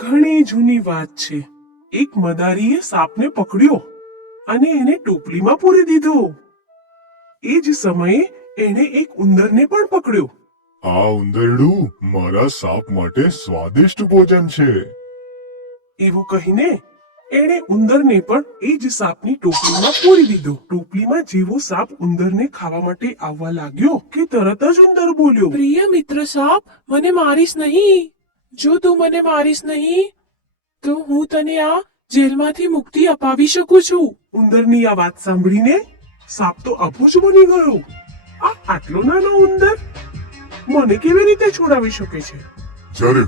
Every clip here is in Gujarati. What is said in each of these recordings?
ઘણી જૂની વાત છે. એક મદારીએ સાપને પકડ્યો અને એને ટોપલીમાં પૂરી દીધો. એ જ સમયે એણે એક ઉંદરને પણ પકડ્યો. આ ઉંદરડું મારા સાપ માટે સ્વાદિષ્ટ ભોજન છે. એવું કહીને એણે ઉંદરને પણ એ જ સાપની ટોપલીમાં પૂરી દીધો. ટોપલીમાં જેવો સાપ ઉંદરને ખાવા માટે આવવા લાગ્યો કે તરત જ ઉંદર બોલ્યો પ્રિય મિત્ર સાપ મને મારીશ નહીં. જો તું મને મારીશ નહીં તો હું તને આ જેલમાંથી મુક્તિ અપાવી શકું છું. ઉંદરની આ વાત સાંભળીને સાપ તો અભો બની ગયો. આ આટલો નાનો ઉંદર મને કેવી રીતે છોડાવી શકે છે? જ્યારે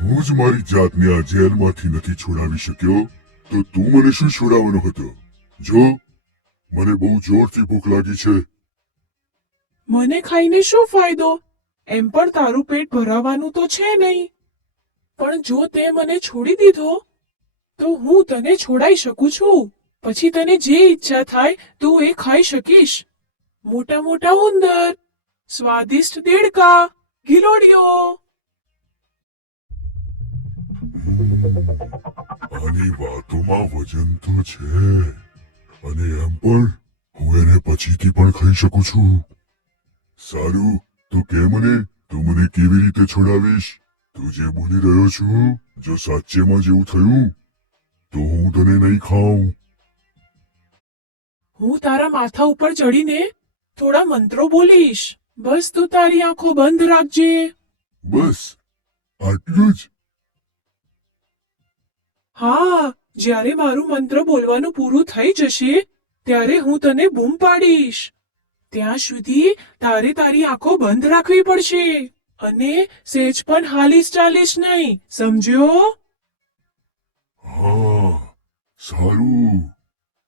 હું જ મારી જાતને આ જેલમાંથી નથી છોડાવી શક્યો તો તું મને શું છોડાવવાનો હતો? જો મને બહુ જોરથી ભૂખ લાગી છે. મને ખાઈને શું ફાયદો? એમ પણ તારું પેટ ભરાવાનું તો છે નહીં. પણ જો તે મને છોડી દીધો, તો હું તને છોડાઈ શકું છું. પછી તને જે ઈચ્છા થાય, તું એ ખાઈ શકીશ. મોટા મોટા ઉંદર, સ્વાદિષ્ટ દેડકા, ગિલોડીઓ. આની વાતોમાં વજન તો છે, અને એમ પણ હું એને પછીથી પણ ખાઈ શકું છું. સારું, તો કે મને, તું મને કેવી રીતે છોડાવીશ? તું જે બોલી રહ્યો છું જો સાચેમાં જેવું થયું તો હું તને નહીં ખાઉં. હું તારા માથા ઉપર ચડીને થોડા મંત્રો બોલીશ. બસ તું તારી આંખો બંધ રાખજે. બસ આટલું જ. હા જ્યારે મારું મંત્ર બોલવાનું પૂરું થઈ જશે ત્યારે હું તને બૂમ પાડીશ. ત્યાં સુધી તારે તારી આંખો બંધ રાખવી પડશે. અને સેજ પણ હાલીશ ચાલીશ નહીં સમજ્યો? હા સારું.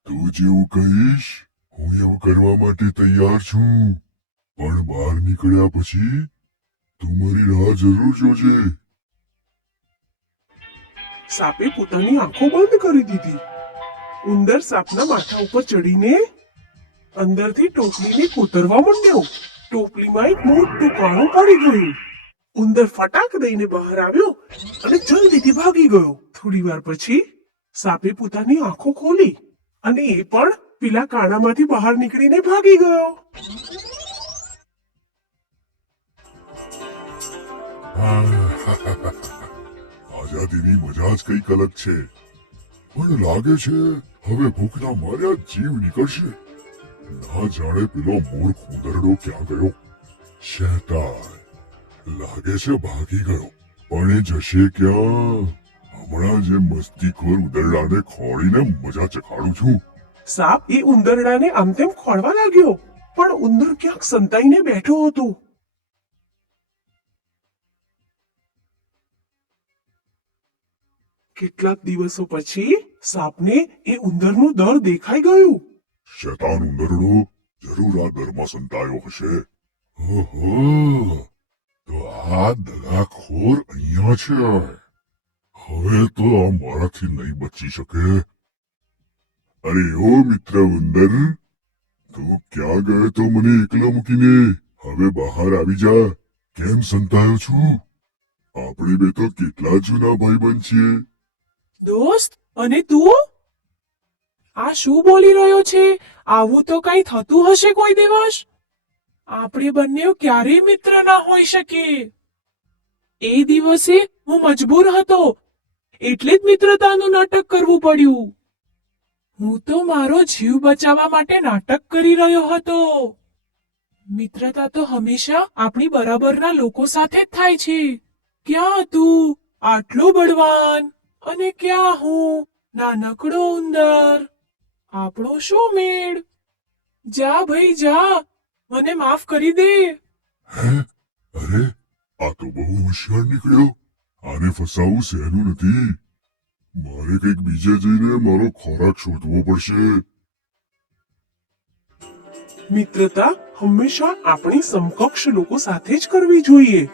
તું જેવું કહીશ હું એવું કરવા માટે તૈયાર છું. પણ બહાર નીકળ્યા પછી તું મારી રાહ જરૂર જોજે. સાપે પોતાની આંખો બંધ કરી દીધી. ઉંદર સાપના માથા ઉપર ચડીને અંદરથી ટોપલીને કોતરવા માંડ્યો. ટોપલીમાં એક મોટું કાણું પડી ગયું. ઉંદર ફટાક દઈને બહાર આવ્યો અને જલ્દીથી ભાગી ગયો. થોડી વાર પછી સાપે પોતાની આંખો ખોલી અને એ પણ પેલા કાણામાંથી બહાર નીકળીને ભાગી ગયો. આઝાદીની મજા જ કંઈક અલગ છે. પણ લાગે છે હવે ભૂખના માર્યા જીવ નીકળશે. ના જાણે પેલો મૂર્ખ ઉંદરડો ક્યાં ગયો? શેતાન. લાગે છે ભાગી ગયો. પણ એ જશે ક્યાં? હમણાં જે મસ્તીખોર ઉંદરડાને ખોળીને મજા ચખાડું છું. સાપ એ ઉંદરડાને આમ તેમ ખોળવા લાગ્યો. પણ ઉંદર ક્યાંક સંતાઈને બેઠો હતો. કેટલાક દિવસો પછી સાપને એ ઉંદરનું દર દેખાઈ ગયું. શેતાન ઉંદરડો જરૂર આ દરમાં સંતાયો હશે. ઓહો તો આ દગાખોર અહીંયા છે. હવે તો આ મારાથી નહીં બચી શકે. અરે ઓ મિત્ર ઉંદર તું ક્યાં ગયો તો મને એકલા મૂકીને? હવે બહાર આવી જા. કેમ સંતાયો છું? આપણે બે તો કેટલા જૂના ભાઈબંધ છીએ. દોસ્ત અને તું? આ શું બોલી રહ્યો છે? આવું તો કઈ થતું હશે કોઈ દિવસ? આપણે બંને ક્યારેય મિત્ર ના હોઈ શકે એ દિવસે હું મજબૂર હતો. એટલે જ મિત્રતાનું નાટક કરવું પડ્યું. હું તો મારો જીવ બચાવવા માટે નાટક કરી રહ્યો હતો. મિત્રતા તો હંમેશા આપણી બરાબરના લોકો સાથે જ થાય છે. ક્યાં તું? આટલો બળવાન. અને ક્યાં હું? નાનકડો ઉંદર. આપણો શું મેળ? જા ભાઈ જા. મને માફ કરી દે. હે? અરે આ તો બહુ હોશિયાર નીકળ્યો. આને ફસાવું સહેલું નથી. મારે કંઈક બીજે જઈને મારો ખોરાક શોધવો પડશે. મિત્રતા હંમેશા આપણી સમકક્ષ લોકો સાથે જ કરવી જોઈએ.